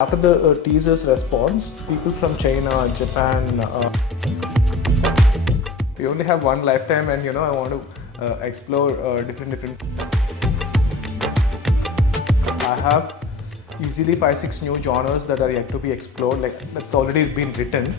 After the teaser's response, people from China, Japan, we only have one lifetime, and I want to explore different. I have easily 5-6 new genres that are yet to be explored. Like that's already been written.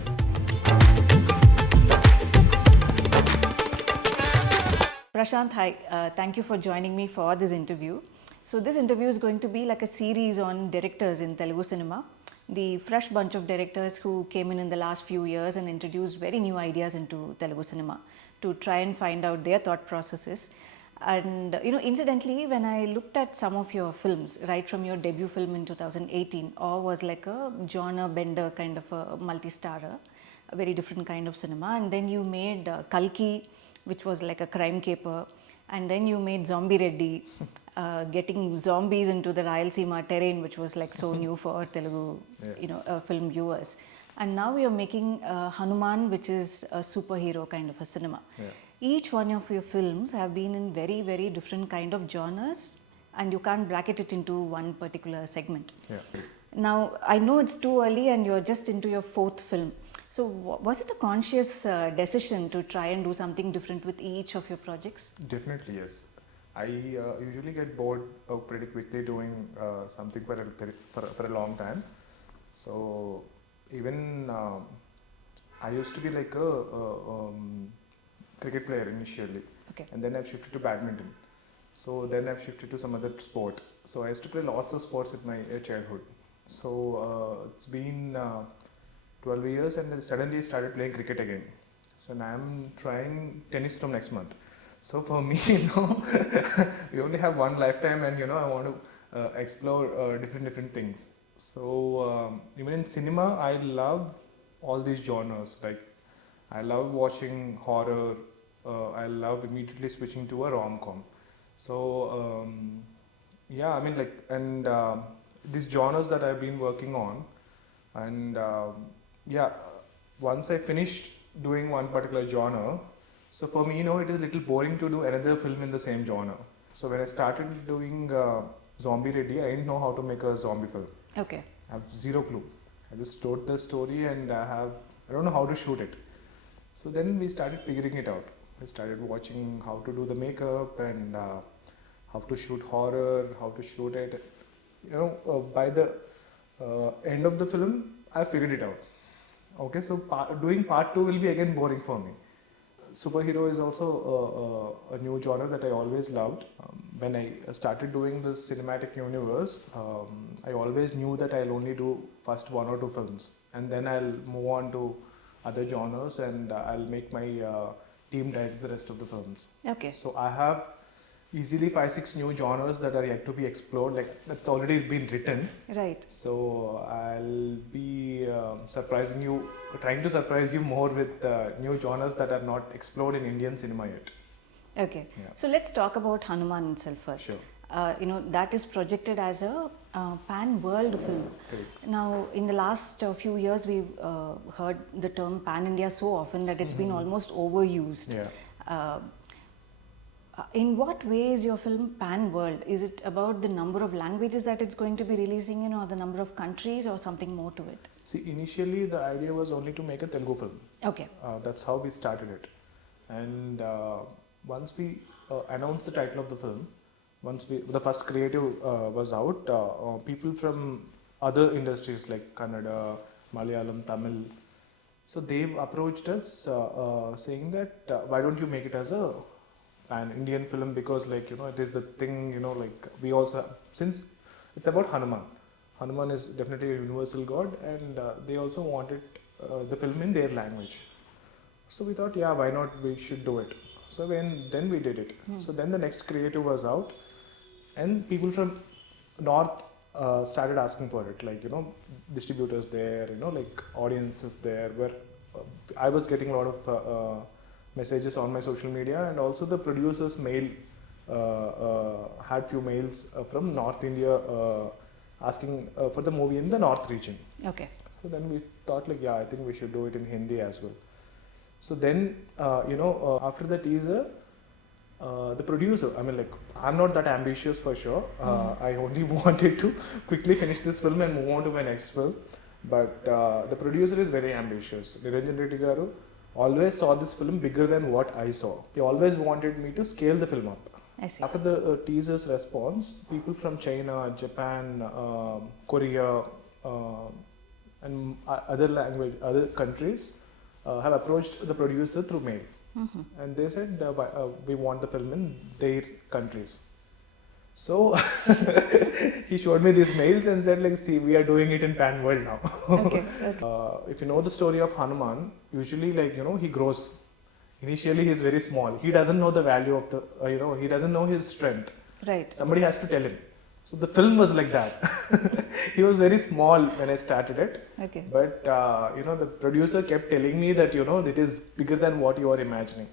Prasanth, hi. Thank you for joining me for this interview. So this interview is going to be like a series on directors in Telugu cinema. The fresh bunch of directors who came in the last few years and introduced very new ideas into Telugu cinema to try and find out their thought processes. And incidentally, when I looked at some of your films, right from your debut film in 2018, Awe was like a genre bender kind of a multi-starrer, a very different kind of cinema. And then you made Kalki, which was like a crime caper, and then you made Zombie Reddy, getting zombies into the Rayalaseema terrain, which was like so new for Telugu, film viewers. And now you're making Hanu-Man, which is a superhero kind of a cinema. Yeah. Each one of your films have been in very, very different kind of genres, and you can't bracket it into one particular segment. Yeah. Now, I know it's too early and you're just into your fourth film. So was it a conscious decision to try and do something different with each of your projects? Definitely, yes. I usually get bored pretty quickly doing something for a long time. So even I used to be like a cricket player initially, Okay. and then I've shifted to badminton. So then I've shifted to some other sport. So I used to play lots of sports in my childhood. So it's been 12 years, and then suddenly I started playing cricket again. So now I'm trying tennis from next month. So for me, we only have one lifetime, and I want to explore different things. So even in cinema, I love all these genres. Like I love watching horror. I love immediately switching to a rom-com. So yeah, I mean these genres that I've been working on, and yeah, once I finished doing one particular genre, so for me, it is a little boring to do another film in the same genre. So when I started doing Zombie Reddy, I didn't know how to make a zombie film. Okay. I have zero clue. I just wrote the story, and I don't know how to shoot it. So then we started figuring it out. We started watching how to do the makeup and how to shoot horror, how to shoot it. By the end of the film, I figured it out. Okay, so doing part 2 will be again boring for me. Superhero is also a new genre that I always loved. When I started doing the cinematic universe, I always knew that I'll only do first 1 or 2 films, and then I'll move on to other genres, and I'll make my team direct the rest of the films. Okay. So I have easily 5-6 new genres that are yet to be explored. Like that's already been written. Right. So I'll be trying to surprise you more with new genres that are not explored in Indian cinema yet. Okay. Yeah. So let's talk about Hanu-Man itself first. Sure. That is projected as a pan-world film. Correct. Now, in the last few years, we've heard the term pan-India so often that it's been almost overused. Yeah. In what way is your film pan-world? Is it about the number of languages that it's going to be releasing in, or the number of countries, or something more to it? See, initially the idea was only to make a Telugu film. Okay. That's how we started it. And once we announced the title of the film, the first creative was out, people from other industries like Kannada, Malayalam, Tamil, so they've approached us saying that why don't you make it as a pan-Indian film, because it is the thing, we also, since it's about Hanuman. Hanuman is definitely a universal god, and they also wanted the film in their language. So we thought, yeah, why not, we should do it. So then we did it. So then the next creative was out, and people from North started asking for it, distributors there, audiences there, where I was getting a lot of messages on my social media, and also the producers had few mails from North India asking for the movie in the North region. Okay. So then we thought yeah, I think we should do it in Hindi as well. So then after the teaser, The producer, I mean, like, I'm not that ambitious for sure. I only wanted to quickly finish this film and move on to my next film. But the producer is very ambitious. Niranjan Reddy Garu always saw this film bigger than what I saw. He always wanted me to scale the film up. I see. After the teaser's response, people from China, Japan, Korea, and other countries have approached the producer through mail. And they said, we want the film in their countries. So he showed me these mails and said, like, see, we are doing it in pan world now. Okay. If you know the story of Hanu-Man, usually, like, he grows. Initially, he is very small. He doesn't know the value of the, he doesn't know his strength. Right. Somebody has to tell him. So the film was like that. He was very small when I started it. Okay. But, the producer kept telling me that, it is bigger than what you are imagining.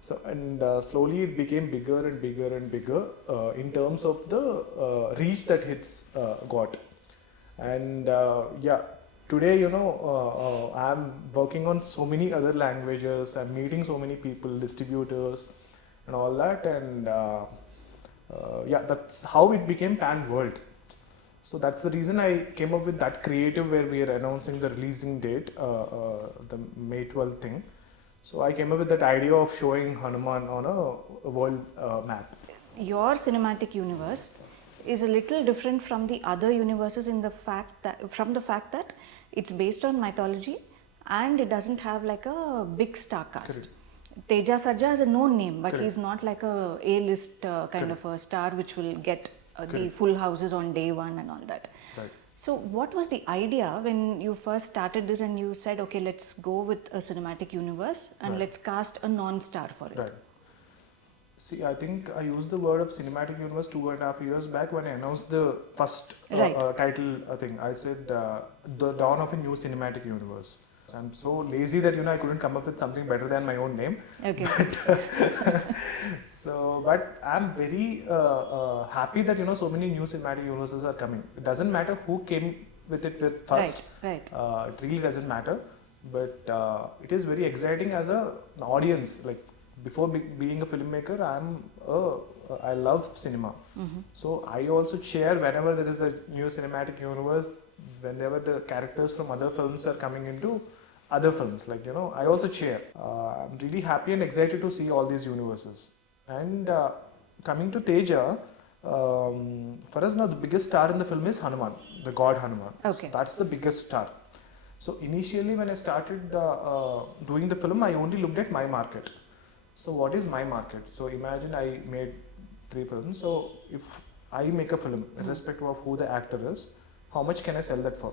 So, and slowly it became bigger and bigger and bigger in terms of the reach that it's got. And today, I'm working on so many other languages. I'm meeting so many people, distributors and all that. And that's how it became pan world. So that's the reason I came up with that creative where we are announcing the releasing date, the May 12th thing. So I came up with that idea of showing Hanu-Man on a world map. Your cinematic universe is a little different from the other universes in the fact that it's based on mythology and it doesn't have like a big star cast. Correct. Teja Sarja is a known name, but Correct. he's not like a A-list kind Correct. of a star which will get the Correct. full houses on day one and all that. Right. So what was the idea when you first started this and you said, okay, let's go with a cinematic universe and Right. let's cast a non-star for it? Right. See, I think I used the word of cinematic universe 2.5 years back when I announced the first Right. title thing. I said the dawn of a new cinematic universe. I'm so lazy that I couldn't come up with something better than my own name. Okay. But I'm very happy that so many new cinematic universes are coming. It doesn't matter who came with it with first. Right. It really doesn't matter. But it is very exciting as an audience. Like before being a filmmaker, I love cinema. So I also cheer whenever there is a new cinematic universe. Whenever the characters from other films are coming into other films, like I also cheer. I'm really happy and excited to see all these universes. And coming to Teja, for us now the biggest star in the film is Hanu-Man, the god Hanu-Man. Okay. So that's the biggest star. So initially when I started doing the film, I only looked at my market. So what is my market? So imagine I made 3 films. So if I make a film, irrespective of who the actor is, how much can I sell that for?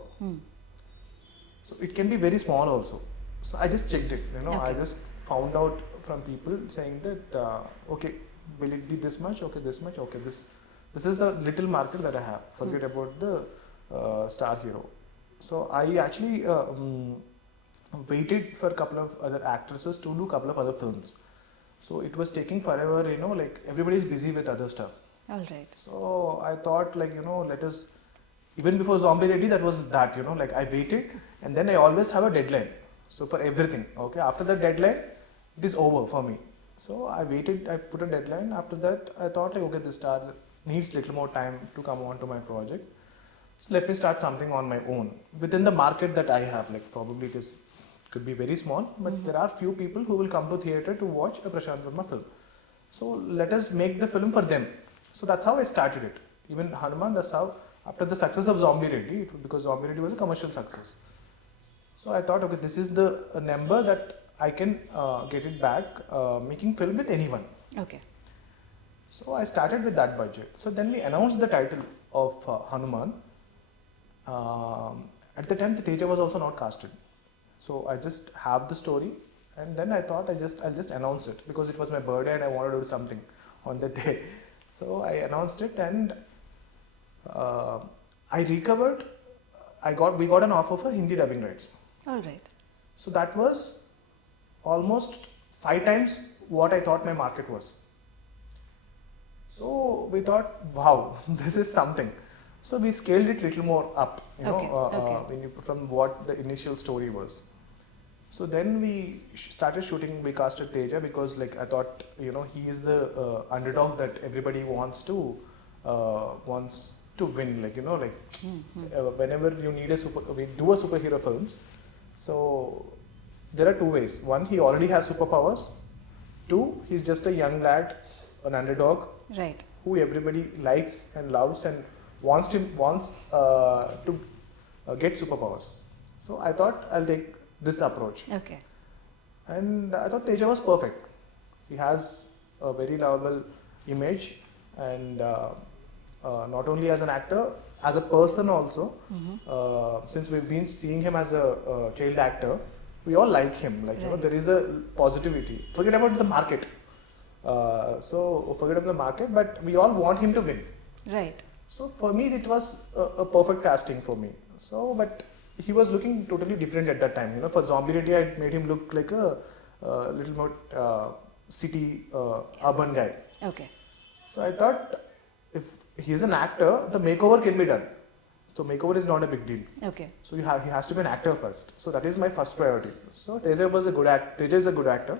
So it can be very small also. So I just checked it, I Okay. just found out from people saying that, okay, will it be this much? Okay, this much. Okay, this is the little market that I have. Forget about the star hero. So I actually waited for a couple of other actresses to do a couple of other films. So it was taking forever, like everybody's busy with other stuff. All right. So I thought like, let us, even before Zombie Reddy, that was that, like I waited and then I always have a deadline. So for everything, okay, after that deadline, it is over for me. So I waited, I put a deadline. After that, I thought like, okay, this star needs little more time to come on to my project. So let me start something on my own within the market that I have. Like probably could be very small, but there are few people who will come to theatre to watch a Prasanth Varma film. So let us make the film for them. So that's how I started it. Even Hanu-Man, that's how, after the success of Zombie Reddy, because Zombie Reddy was a commercial success. So I thought, okay, this is the number that I can get it back, making film with anyone. Okay. So I started with that budget. So then we announced the title of Hanu-Man. At the time, the Teja was also not casted. So I just have the story, and then I thought I'll just announce it because it was my birthday and I wanted to do something on that day. So I announced it, and I recovered. We got an offer for Hindi dubbing rights. All right. So that was almost 5 times what I thought my market was. So we thought, wow, this is something. So we scaled it little more up, Okay. from what the initial story was. So then we started shooting. We casted Teja because like I thought, you know, he is the underdog that everybody wants to win. Like, you know, like whenever you need we do a superhero films. So there are two ways. One, he already has superpowers. Two, he's just a young lad, an underdog, Right. who everybody likes and loves and wants to get superpowers. So I thought I'll take this approach. Okay. And I thought Teja was perfect. He has a very lovable image, and not only as an actor, as a person also. Since we've been seeing him as a child actor, we all like him. Like, you know, there is a positivity. Forget about the market. So forget about the market, but we all want him to win. Right. So for me, it was a perfect casting for me. So, but he was looking totally different at that time. You know, for Zombie Reddy, I made him look like a little more city urban guy. Okay. So I thought, if he's an actor, the makeover can be done. So makeover is not a big deal. Okay. So he has to be an actor first. So that is my first priority. So Teja was a good Teja is a good actor.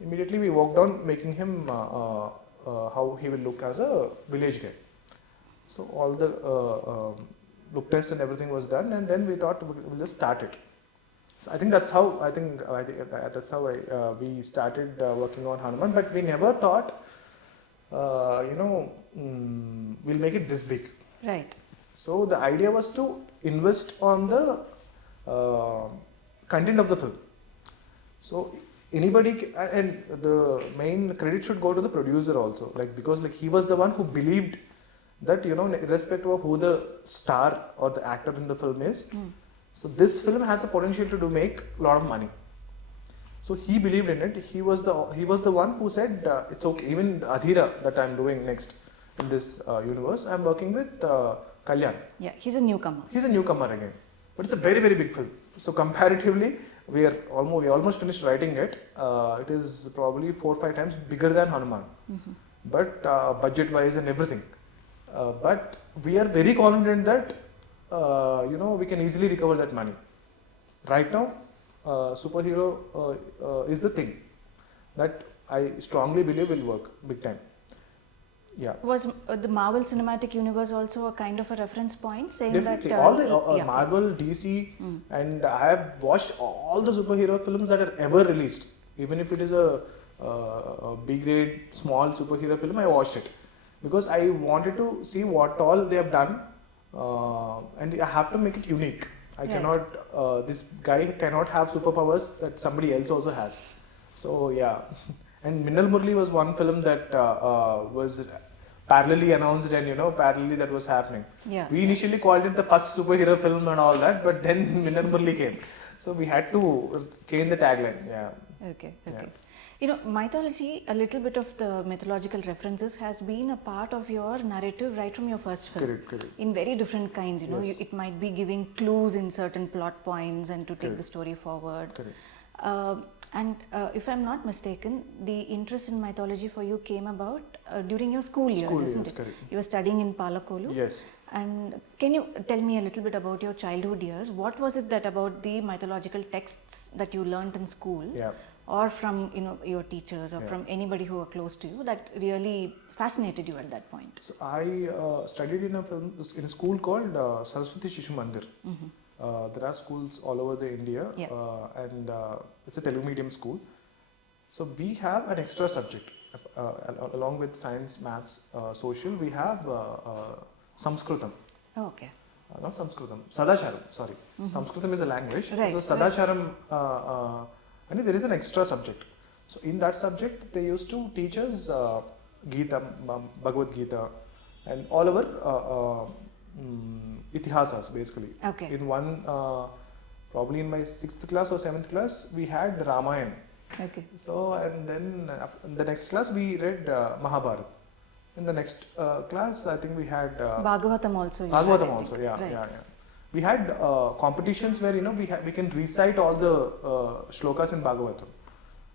Immediately we worked on making him how he will look as a village guy. So all the look tests and everything was done, and then we thought we'll just start it. So I think that's how we started working on Hanu-Man. But we never thought, we'll make it this big. Right. So the idea was to invest on the content of the film. So anybody, and the main credit should go to the producer also, like, because like he was the one who believed that, you know, irrespective of who the star or the actor in the film is, so this film has the potential to make a lot of money. So he believed in it. He was the one who said it's okay. Even Adhira that I'm doing next in this universe, I'm working with Kalyan. Yeah, he's a newcomer. He's a newcomer again, but it's a very, very big film. So comparatively, we almost finished writing it. It is probably 4 or 5 times bigger than Hanu-Man, but budget-wise and everything. But we are very confident that we can easily recover that money. Right now, superhero is the thing that I strongly believe will work big time. Yeah. Was the Marvel Cinematic Universe also a kind of a reference point, saying Definitely. that All the Marvel, DC, and I have watched all the superhero films that are ever released. Even if it is a B-grade small superhero film, I watched it because I wanted to see what all they have done, and I have to make it unique. I cannot. This guy cannot have superpowers that somebody else also has. So yeah. And Minnal Murli was one film that was parallelly announced, and parallelly that was happening. Yeah. We initially called it the first superhero film and all that, but then Minnal Murli came, so we had to change the tagline. Yeah. Okay. Yeah. Mythology, a little bit of the mythological references has been a part of your narrative right from your first film. Correct. In very different kinds, Yes. it might be giving clues in certain plot points and to take the story forward. Correct. And if I'm not mistaken, the interest in mythology for you came about during your school years, isn't it? Correct. You were studying in Palakolu. Yes. And can you tell me a little bit about your childhood years? What was it that about the mythological texts that you learnt in school, Yeah. or from your teachers, or Yeah. from anybody who were close to you, that really fascinated you at that point? So I studied in a school called Saraswati Shishu Mandir. There are schools all over the India, and it's a Telugu medium school. So we have an extra subject along with science, maths, social. We have Sanskritam. Oh, okay. Not Sanskritam, Sadacharam. Sorry, Sanskritam is a language. Right, So Sadacharam, and there is an extra subject. So in that subject, they used to teach us Gita, Bhagavad Gita, and all our itihasas basically. Okay. In one, probably in my 6th class or 7th class, we had Ramayana. Okay. So, and then in the next class we read Mahabharata. In the next class, I think we had Bhagavatam also. Bhagavatam also, yeah. We had competitions where we can recite all the shlokas in Bhagavatam.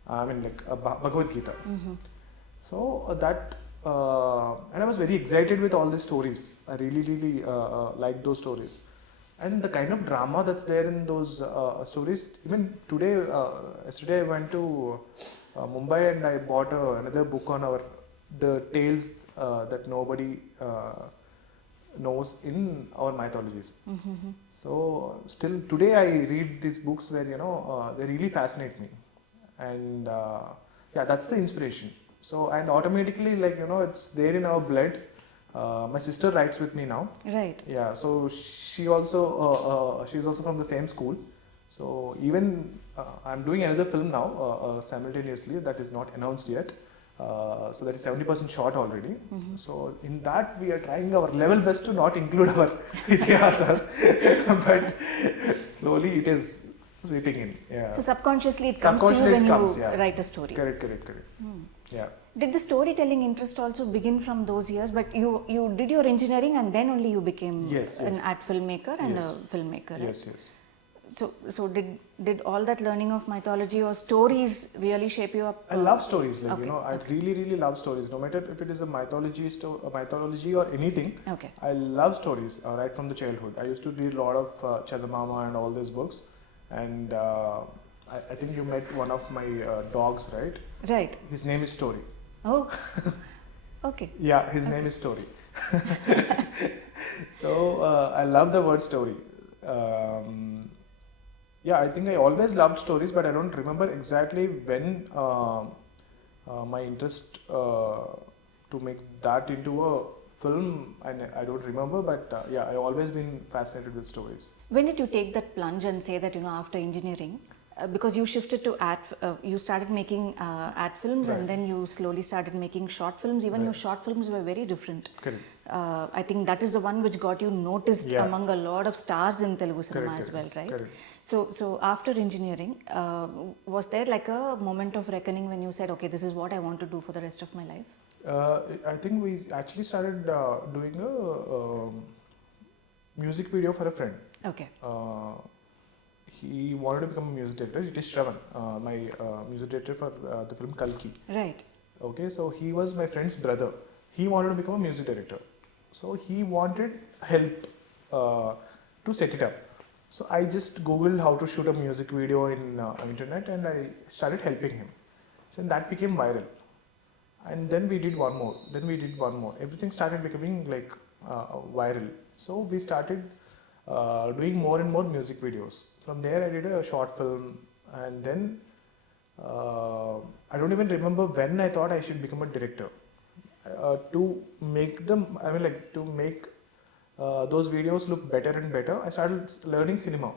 I mean, like Bhagavad Gita. So that. And I was very excited with all these stories. I really liked those stories. And the kind of drama that's there in those stories, even today, yesterday I went to Mumbai and I bought another book on the tales that nobody knows in our mythologies. Mm-hmm. So still today I read these books where they really fascinate me, and yeah, that's the inspiration. So and automatically it's there in our blood. My sister writes with me now. Right. Yeah, so she's also from the same school. So even I'm doing another film now simultaneously that is not announced yet. So that is 70% shot already. Mm-hmm. So in that we are trying our level best to not include our itihasas, but slowly it is sweeping in. Yeah. So subconsciously it comes to you when you write a story. Correct. Yeah. Did the storytelling interest also begin from those years? But you did your engineering and then only you became an art filmmaker and a filmmaker. Right? Yes. So did all that learning of mythology or stories really shape you up? I love stories. Okay. I really love stories. No matter if it is a mythology or anything. Okay. I love stories right from the childhood. I used to read a lot of Chadamama and all these books, and I think you met one of my dogs, right? Right. His name is Story. Oh. Okay. Yeah, his name is Story. So I love the word story. Yeah, I think I always loved stories, but I don't remember exactly when my interest to make that into a film, I don't remember, but yeah, I always been fascinated with stories. When did you take that plunge and say that after engineering, because you shifted to art, you started making art films, Right. and then you slowly started making short films. Even your short films were very different. Correct. I think that is the one which got you noticed among a lot of stars in Telugu cinema as well, right? Correct. So after engineering, was there like a moment of reckoning when you said, okay, this is what I want to do for the rest of my life? I think we actually started doing a music video for a friend. Okay. He wanted to become a music director. It is Shravan, my music director for the film Kalki. Right. Okay, so he was my friend's brother. He wanted to become a music director. So he wanted help to set it up. So I just googled how to shoot a music video in internet, and I started helping him. So that became viral. And then we did one more. Everything started becoming like viral. So we started doing more and more music videos. From there I did a short film, and then I don't even remember when I thought I should become a director. To make them, to make those videos look better and better, I started learning cinema.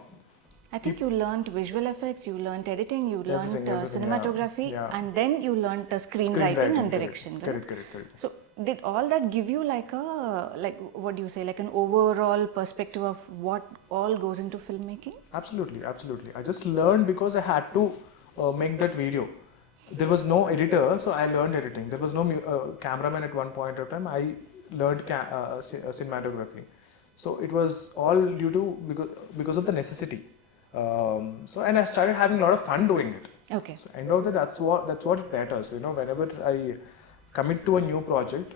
I think you learned visual effects, you learned editing, you learned Everything, cinematography, and then you learned screenwriting and direction. Right? Correct. So did all that give you like an overall perspective of what all goes into filmmaking? Absolutely. I just learned because I had to make that video. There was no editor, so I learned editing. There was no cameraman at one point of time. I learned cinematography. So it was all due to because of the necessity. And I started having a lot of fun doing it. Okay. So end of the that's what it matters. Whenever I commit to a new project,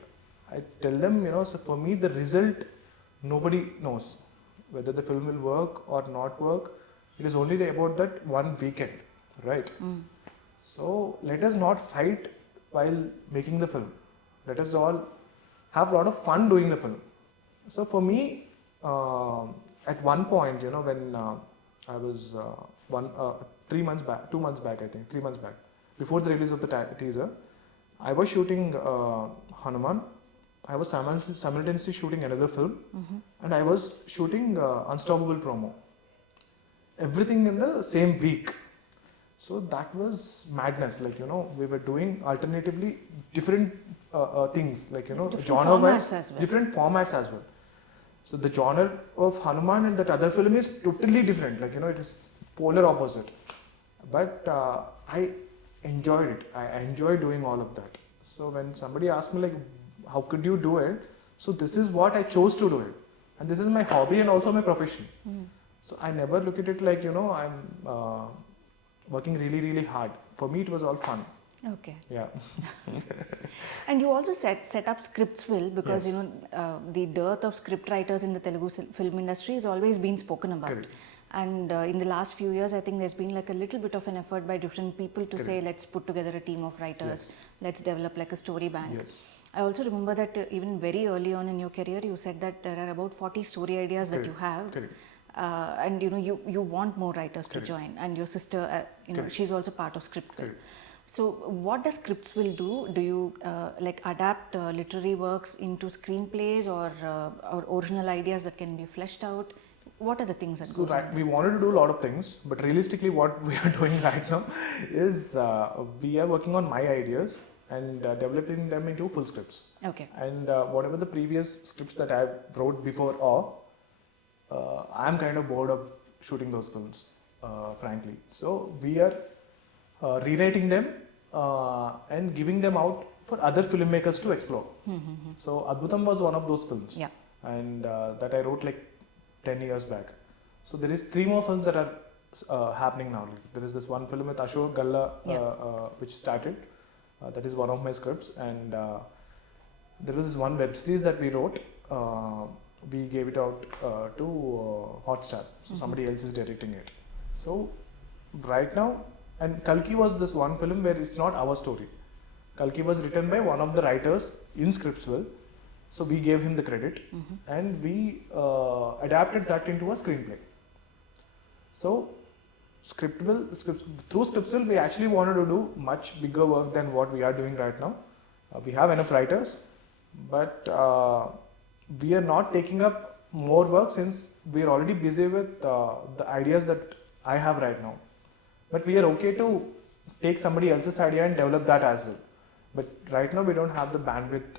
I tell them, so for me the result nobody knows whether the film will work or not work. It is only about that one weekend, right? So let us not fight while making the film. Let us all have a lot of fun doing the film. So for me, at one point, when I was 3 months back, 2 months back, I think, 3 months back, before the release of the teaser, I was shooting Hanu-Man. I was simultaneously shooting another film, and I was shooting Unstoppable promo. Everything in the same week. So that was madness. We were doing alternatively different things, different formats as well. So the genre of Hanu-Man and that other film is totally different. It is polar opposite. But I enjoyed it. I enjoyed doing all of that. So when somebody asked me how could you do it? So this is what I chose to do it. And this is my hobby and also my profession. So I never look at it I'm working really hard. For me it was all fun. Okay. Yeah. And you also set up Scriptsville because Yes. you know the dearth of script writers in the Telugu film industry has always been spoken about. Correct. And in the last few years, I think there's been like a little bit of an effort by different people to say, Correct. let's put together a team of writers, Yes. let's develop like a story bank. Yes. I also remember that even very early on in your career, you said that there are about 40 story ideas that you have. Correct. And you know you want more writers to Correct. join, and your sister you know Correct. she's also part of Scriptsville. Correct. So what does Scriptsville do? Do you like adapt literary works into screenplays or original ideas that can be fleshed out? What are the things that So goes right, on? we wanted to do a lot of things, but realistically, what we are doing right now is we are working on my ideas and developing them into full scripts. Okay. And whatever the previous scripts that I wrote before, I'm kind of bored of shooting those films, frankly. So we are rewriting them and giving them out for other filmmakers to explore. So Adbhutam was one of those films, Yeah. and that I wrote like 10 years back. So there is 3 more films that are happening now. There is this one film with Ashok Galla, which started. That is one of my scripts, and there was this one web series that we wrote. We gave it out to Hotstar. So somebody else is directing it. So right now, and Kalki was this one film where it's not our story. Kalki was written by one of the writers in Scriptsville. So we gave him the credit, and we adapted that into a screenplay. So through Scriptsville, we actually wanted to do much bigger work than what we are doing right now. We have enough writers, but we are not taking up more work since we are already busy with the ideas that I have right now. But we are okay to take somebody else's idea and develop that as well. But right now, we don't have the bandwidth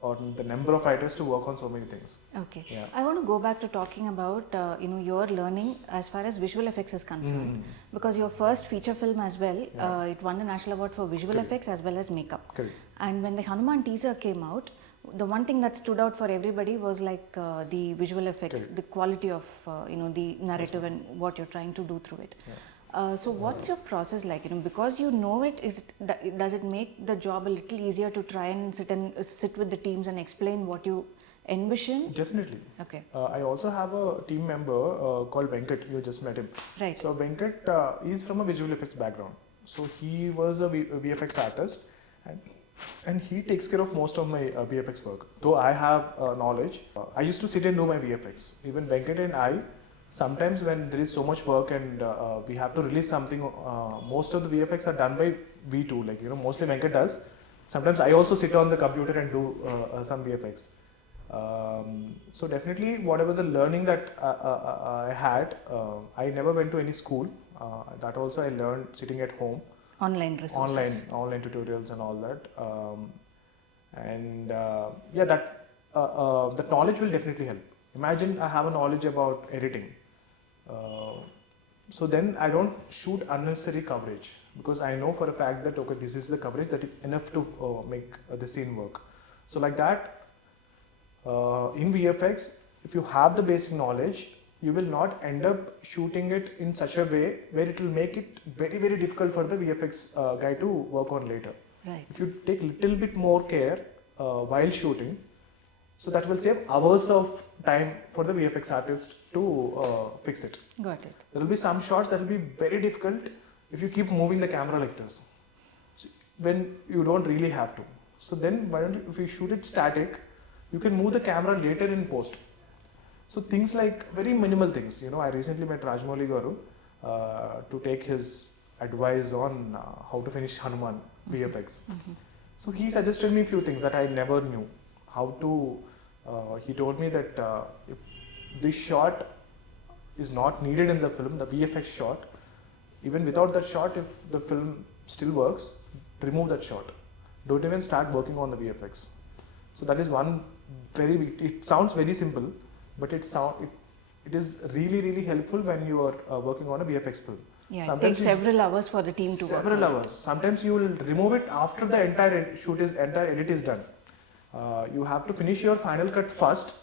or the number of writers to work on so many things. Okay. Yeah. I want to go back to talking about you know your learning as far as visual effects is concerned, because your first feature film as well, it won the National Award for Visual Correct. Effects as well as makeup. Correct. And when the Hanu-Man teaser came out, the one thing that stood out for everybody was like the visual effects, Correct. the quality of you know the narrative and what you're trying to do through it. Yeah. So what's your process like? You know, because you know it, does it make the job a little easier to try and sit with the teams and explain what you envision? Definitely. Okay. I also have a team member called Venkat. You just met him. Right. So Venkat is from a visual effects background. So he was a VFX artist, and he takes care of most of my VFX work. Though I have knowledge, I used to sit and do my VFX. Even Venkat and I, sometimes when there is so much work and we have to release something, most of the VFX are done by V2. Like, you know, mostly Venkat does. Sometimes I also sit on the computer and do some VFX. So definitely, whatever the learning that I had, I never went to any school. That also I learned sitting at home. Online resources. Online tutorials and all that. Yeah, that knowledge will definitely help. Imagine I have a knowledge about editing. So then I don't shoot unnecessary coverage, because I know for a fact that okay, this is the coverage that is enough to make the scene work. So like that, in VFX, if you have the basic knowledge, you will not end up shooting it in such a way where it will make it very, very difficult for the VFX guy to work on later. Right. If you take little bit more care while shooting, so that will save hours of time for the VFX artist to fix it. Got it. There will be some shots that will be very difficult if you keep moving the camera like this, so when you don't really have to. So then why don't you, if you shoot it static, you can move the camera later in post. So things like very minimal things. You know, I recently met Rajamouli Garu to take his advice on how to finish Hanu-Man VFX. So he suggested me a few things that I never knew. How to, he told me that if this shot is not needed in the film, the VFX shot, even without that shot, if the film still works, remove that shot. Don't even start working on the VFX. So that is one very big, it sounds very simple, but it is really, really helpful when you are working on a VFX film. Yeah, Sometimes it takes several hours for the team to work. Several hours. Sometimes you will remove it after the entire edit is done. You have to finish your final cut first,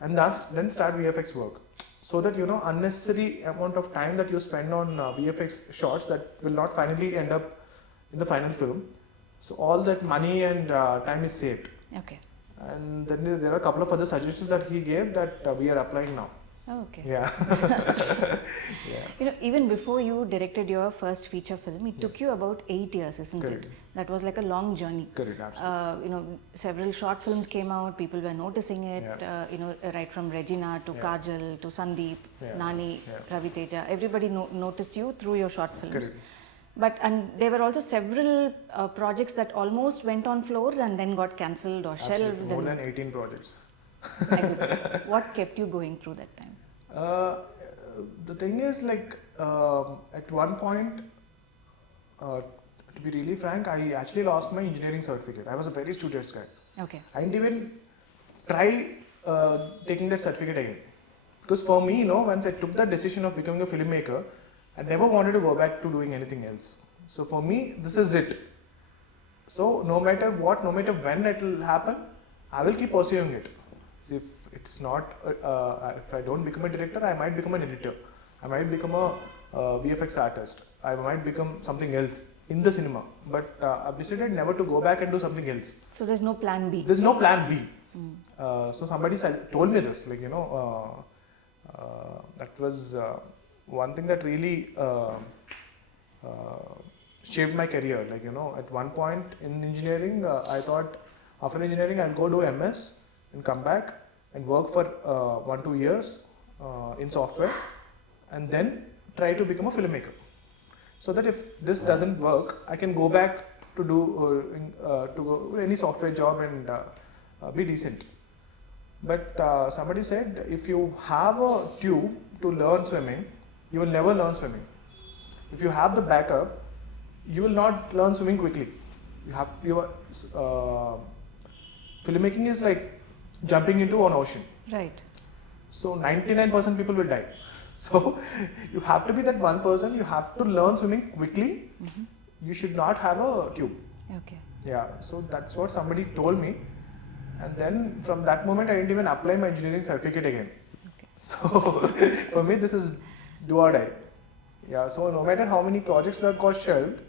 and then start VFX work. So that, you know, unnecessary amount of time that you spend on VFX shots that will not finally end up in the final film So all that money and time is saved. Okay. And then there are a couple of other suggestions that he gave that we are applying now. Oh, okay. Yeah. Even before you directed your first feature film, it took you about 8 years, isn't Correct. it? That was like a long journey. Correct, absolutely. Several short films came out, people were noticing it, right from Regina to Kajal to Sandeep, Nani, Ravi Teja, everybody noticed you through your short films. Correct. And there were also several projects that almost went on floors and then got cancelled or shelved. More than 18 projects. What kept you going through that time? The thing is, like, at one point, to be really frank, I actually lost my engineering certificate. I was a very studious guy. Okay. I didn't even try taking that certificate again. Because for me, once I took that decision of becoming a filmmaker, I never wanted to go back to doing anything else. So for me, this is it. So no matter what, no matter when it will happen, I will keep pursuing it. If it's not, if I don't become a director, I might become an editor. I might become a VFX artist. I might become something else in the cinema. But I've decided never to go back and do something else. So there's no plan B? There's no plan B. So somebody told me this, like, that was one thing that really shaped my career. Like, at one point in engineering, I thought after engineering I'll go do MS and come back and work for 1-2 years in software and then try to become a filmmaker. So that if this doesn't work, I can go back to go any software job and be decent. But somebody said, if you have a tube to learn swimming, you will never learn swimming. If you have the backup, you will not learn swimming quickly. Filmmaking is like jumping into an ocean. Right. So 99% people will die. So you have to be that 1%. You have to learn swimming quickly. You should not have a tube. Okay. Yeah. So that's what somebody told me. And then from that moment, I didn't even apply my engineering certificate again. Okay. So for me, this is do or die. Yeah. So no matter how many projects that got shelved,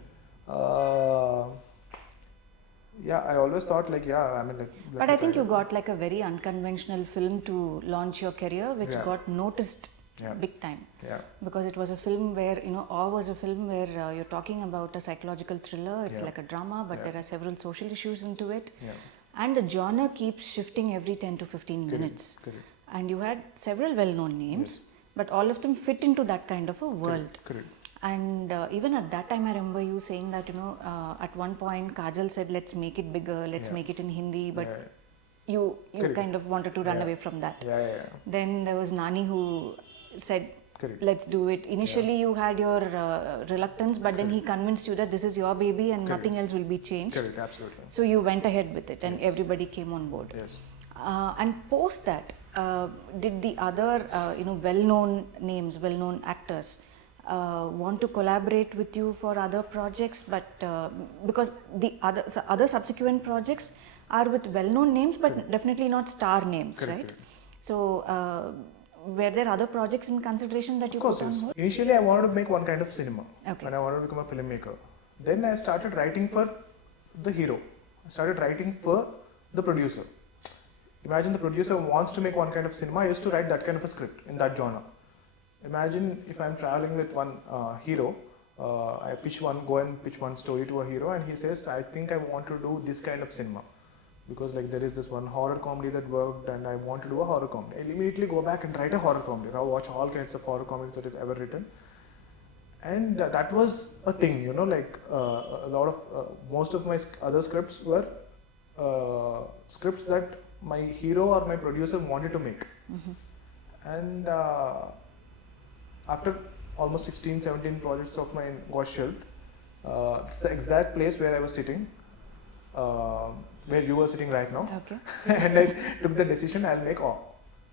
I always thought like, But I think you got like a very unconventional film to launch your career, which got noticed big time. Yeah. Because it was a film where, Awe was a film where you're talking about a psychological thriller. It's like a drama, but there are several social issues into it. Yeah. And the genre keeps shifting every 10 to 15 minutes. Correct. And you had several well-known names, but all of them fit into that kind of a world. Correct. And even at that time, I remember you saying that, at one point, Kajal said, let's make it bigger, let's make it in Hindi, but you kind of wanted to run away from that. Then there was Nani who said, let's do it. Initially, you had your reluctance, but then he convinced you that this is your baby and nothing else will be changed. Correct, absolutely. So you went ahead with it and everybody came on board. Yes. And post that, did the other, well-known names, well-known actors want to collaborate with you for other projects? But because the other subsequent projects are with well-known names, but definitely not star names, right? So were there other projects in consideration that you put on hold? Initially, I wanted to make one kind of cinema Okay. when I wanted to become a filmmaker. Then I started writing for the hero. I started writing for the producer. Imagine the producer wants to make one kind of cinema. I used to write that kind of a script in that genre. Imagine if I'm traveling with one hero, I go and pitch one story to a hero, and he says, I think I want to do this kind of cinema. Because like there is this one horror comedy that worked and I want to do a horror comedy. I'll immediately go back and write a horror comedy. I'll watch all kinds of horror comedies that I've ever written. And that was a thing, most of my other scripts were scripts that my hero or my producer wanted to make. And after almost 16, 17 projects of mine got shelved, it's the exact place where I was sitting. Where you were sitting right now. Okay. And I took the decision, I'll make Awe.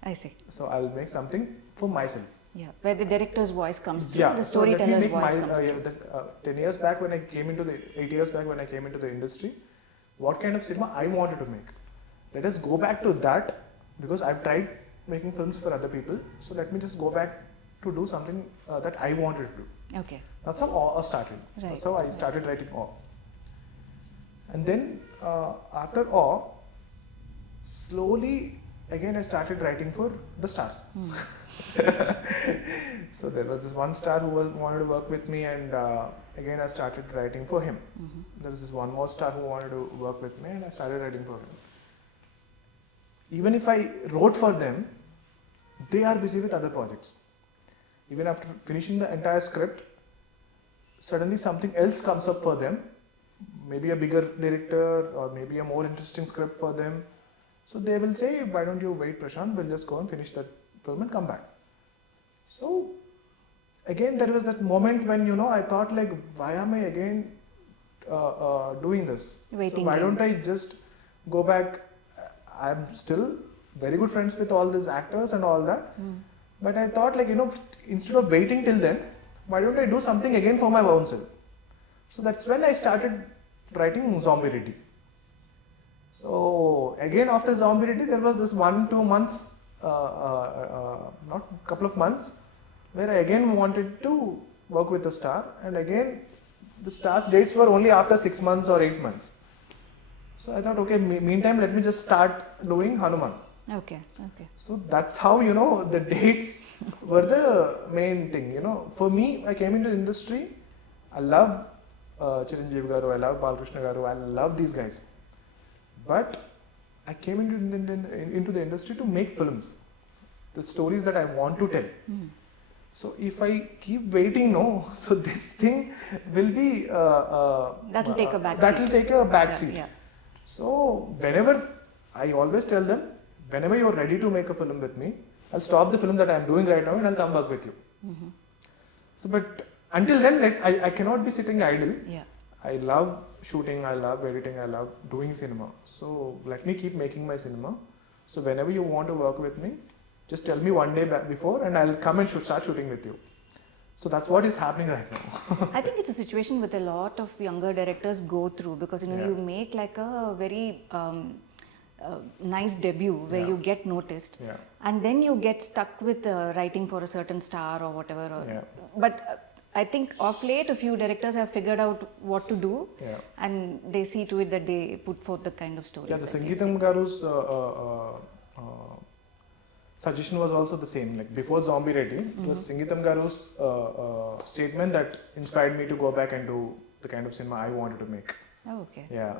I see. So I'll make something for myself. Yeah, where the director's voice comes through, the so let me storyteller's make voice comes through. 10 years back when I came into 8 years back when I came into the industry, what kind of cinema I wanted to make. Let us go back to that, because I've tried making films for other people. So let me just go back to do something that I wanted to do. Okay. That's how Awe started. Right. That's how I started writing Awe. And then after Awe, slowly again I started writing for the stars. So there was this one star who wanted to work with me, and again I started writing for him. There was this one more star who wanted to work with me, and I started writing for him. Even if I wrote for them, they are busy with other projects. Even after finishing the entire script, suddenly something else comes up for them, maybe a bigger director or maybe a more interesting script for them. So they will say, why don't you wait, Prasanth, we'll just go and finish that film and come back. So again there was that moment when, you know, I thought like, why am I again doing this? Waiting So why game. don't I just go back? I'm still very good friends with all these actors and all that. But I thought like, you know, instead of waiting till then, why don't I do something again for my own self? So that's when I started writing Zombie Reddy. So again after Zombie Reddy, there was this 1-2 months, not couple of months, where I again wanted to work with a star, and again the star's dates were only after 6 months or 8 months. So I thought, okay, meantime let me just start doing Hanu-Man. Okay. So that's how, you know, the dates were the main thing. You know, for me, I came into the industry. I love Chiranjeevi Garu, I love Balakrishna Garu, I love these guys. But I came into the industry to make films, the stories that I want to tell. So if I keep waiting, no, so this thing will be That'll take a back That will seat. take a back seat. Yeah. So whenever I always tell them, whenever you're ready to make a film with me, I'll stop the film that I'm doing right now and I'll come work with you. So, but until then, I cannot be sitting idle. Yeah. I love shooting, I love editing, I love doing cinema. So let me keep making my cinema. So whenever you want to work with me, just tell me one day before and I'll come and start shooting with you. So that's what is happening right now. I think it's a situation with a lot of younger directors go through, because you know, Yeah. you make like a very nice debut where Yeah. you get noticed, Yeah. and then you get stuck with writing for a certain star or whatever. Yeah. But I think of late a few directors have figured out what to do, Yeah. and they see to it that they put forth the kind of stories. Yeah, the that they Sangeetha say. Garu's suggestion was also the same. Like before Zombie Reddy, it was Sangeetha Garu's statement that inspired me to go back and do the kind of cinema I wanted to make. Oh, okay. Yeah.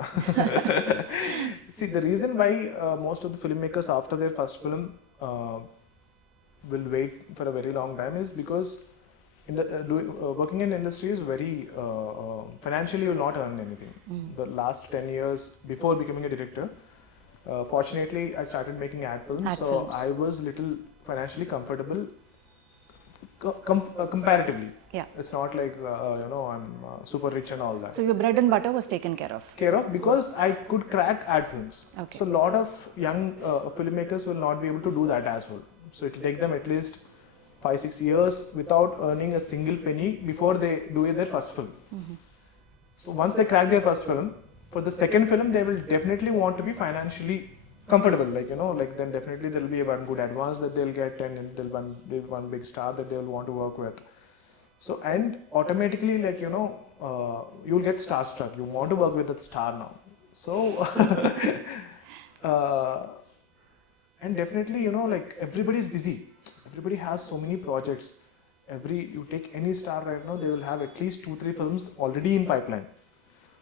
See, the reason why most of the filmmakers after their first film will wait for a very long time is because working in the industry is very financially you will not earn anything. The last 10 years before becoming a director, fortunately I started making ad films, Ad so films. I was little financially comfortable comparatively. Yeah. It's not like you know, I'm super rich and all that. So your bread and butter was taken care of. Because I could crack ad films. Okay. So a lot of young filmmakers will not be able to do that as well. So it will take them at least 5-6 years without earning a single penny before they do their first film. So once they crack their first film, for the second film they will definitely want to be financially comfortable, like, you know, like then definitely there will be one good advance that they'll get, and there'll be one big star that they'll want to work with. So, and automatically, like, you know, you'll get starstruck. You want to work with that star now. So, and definitely, you know, like everybody's busy. Everybody has so many projects. You take any star right now, they will have at least 2-3 films already in pipeline.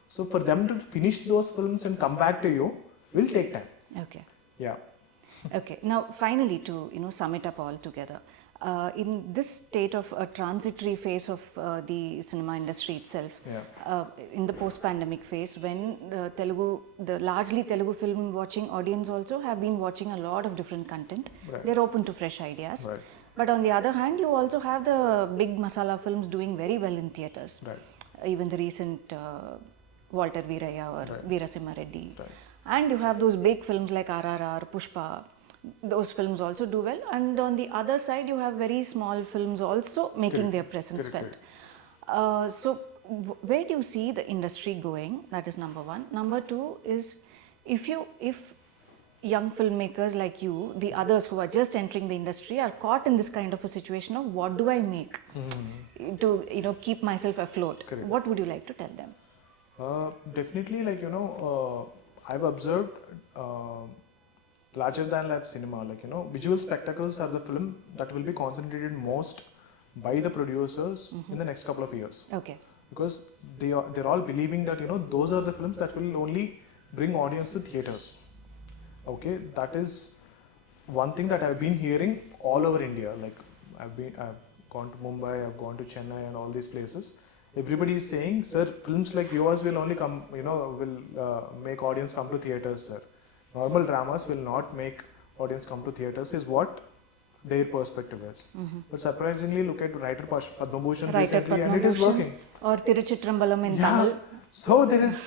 So for them to finish those films and come back to you will take time. Okay. Yeah. Okay. Now, finally, to sum it up all together, in this state of a transitory phase of the cinema industry itself, in the post-pandemic phase, when the largely Telugu film watching audience also have been watching a lot of different content, they're open to fresh ideas. Right. But on the other hand, you also have the big masala films doing very well in theatres. Right. Even the recent Walter Veeraya or Veerasimha Reddy. Right. And you have those big films like RRR, Pushpa. Those films also do well. And on the other side, you have very small films also making their presence felt. So where do you see the industry going? That is number one. Number two is, if young filmmakers like you, the others who are just entering the industry, are caught in this kind of a situation of what do I make to keep myself afloat, what would you like to tell them? Definitely, like, I've observed larger than life cinema, like, visual spectacles are the film that will be concentrated most by the producers in the next couple of years. Okay. Because they're all believing that, those are the films that will only bring audience to theaters. Okay, that is one thing that I've been hearing all over India. Like, I've gone to Mumbai, I've gone to Chennai and all these places. Everybody is saying, sir, films like yours will only come, will make audience come to theaters, sir. Normal dramas will not make audience come to theaters, is what their perspective is. But surprisingly, look at writer Padma Bhushan recently, and it is working. Or Tiruchitrambalam in Tamil. So there is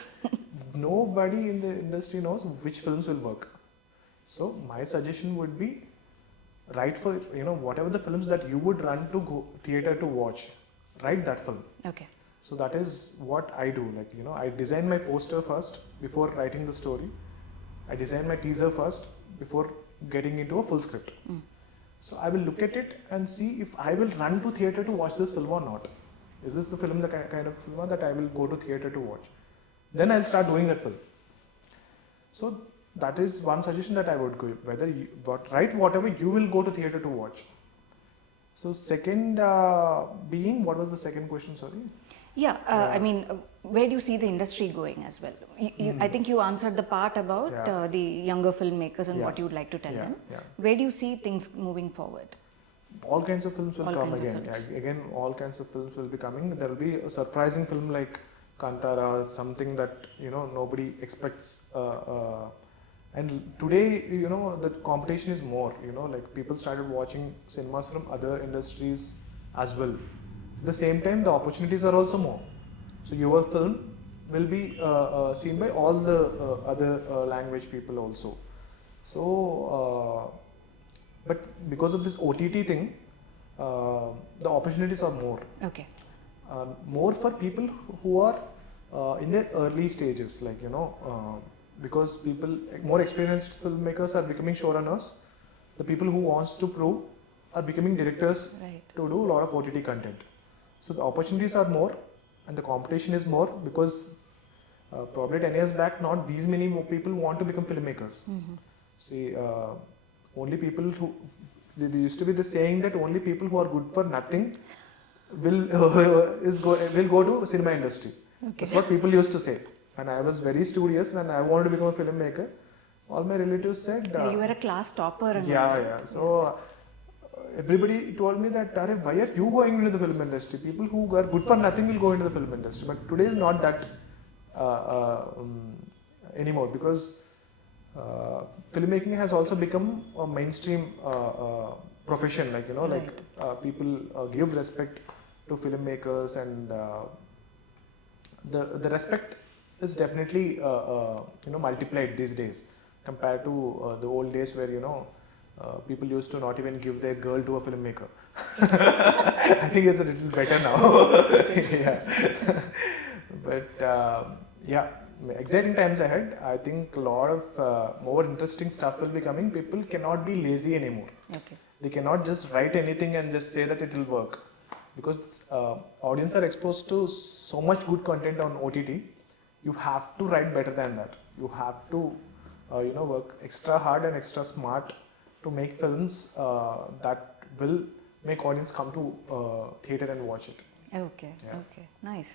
nobody in the industry knows which films will work. So my suggestion would be, write for, whatever the films that you would run to go theater to watch, write that film. Okay. So that is what I do. Like, I design my poster first before writing the story. I design my teaser first before getting into a full script. So I will look at it and see if I will run to theater to watch this film or not. Is this the film, the kind of film that I will go to theater to watch? Then I'll start doing that film. So that is one suggestion that I would give. Write whatever you will go to theater to watch. So second being, what was the second question, sorry? I mean, where do you see the industry going as well? I think you answered the part about the younger filmmakers and what you would like to tell them. Where do you see things moving forward? All kinds of films will come again. Again, all kinds of films will be coming. There will be a surprising film like Kantara, something that nobody expects. And today, the competition is more. Like, people started watching cinemas from other industries as well. At the same time, the opportunities are also more. So your film will be seen by all the other language people also. So, but because of this OTT thing, the opportunities are more. Okay. More for people who are in their early stages, like, because people, more experienced filmmakers are becoming showrunners. The people who wants to prove are becoming directors to do a lot of OTT content. So the opportunities are more and the competition is more because probably 10 years back, not these many more people want to become filmmakers. See, only people who, there used to be the saying that only people who are good for nothing will go to cinema industry. That's what people used to say. And I was very studious when I wanted to become a filmmaker. All my relatives said, you were a class topper. And So everybody told me that, why are you going into the film industry? People who are good for nothing will go into the film industry. But today is not that anymore, because filmmaking has also become a mainstream profession. Like, people give respect to filmmakers, and the respect is definitely multiplied these days compared to the old days where people used to not even give their girl to a filmmaker. I think it's a little better now. But exciting times ahead. I think a lot of more interesting stuff will be coming. People cannot be lazy anymore. They cannot just write anything and just say that it will work, because audience are exposed to so much good content on OTT. You have to write better than that. You have to work extra hard and extra smart to make films that will make audience come to theater and watch it. Okay. Nice.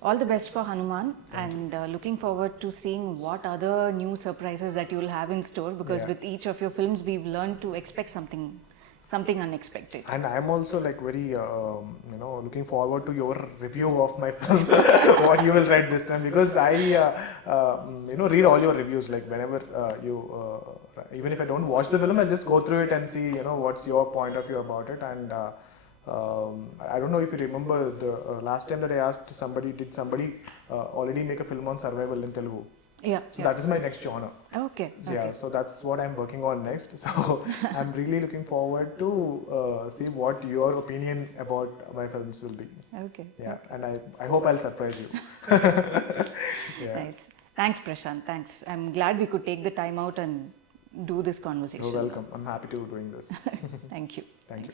All the best for Hanu-Man, and looking forward to seeing what other new surprises that you will have in store, because with each of your films we've learned to expect something unexpected. And I'm also like very looking forward to your review of my film, what you will write this time, because I read all your reviews, like whenever even if I don't watch the film, I'll just go through it and see what's your point of view about it. And I don't know if you remember the last time that I asked somebody, did somebody already make a film on survival in Telugu? So that is my next genre. So that's what I'm working on next. So I'm really looking forward to see what your opinion about my films will be. And I hope I'll surprise you. Nice. Thanks, Prasanth. Thanks. I'm glad we could take the time out and do this conversation. You're welcome. I'm happy to doing this. Thank you. Thank you.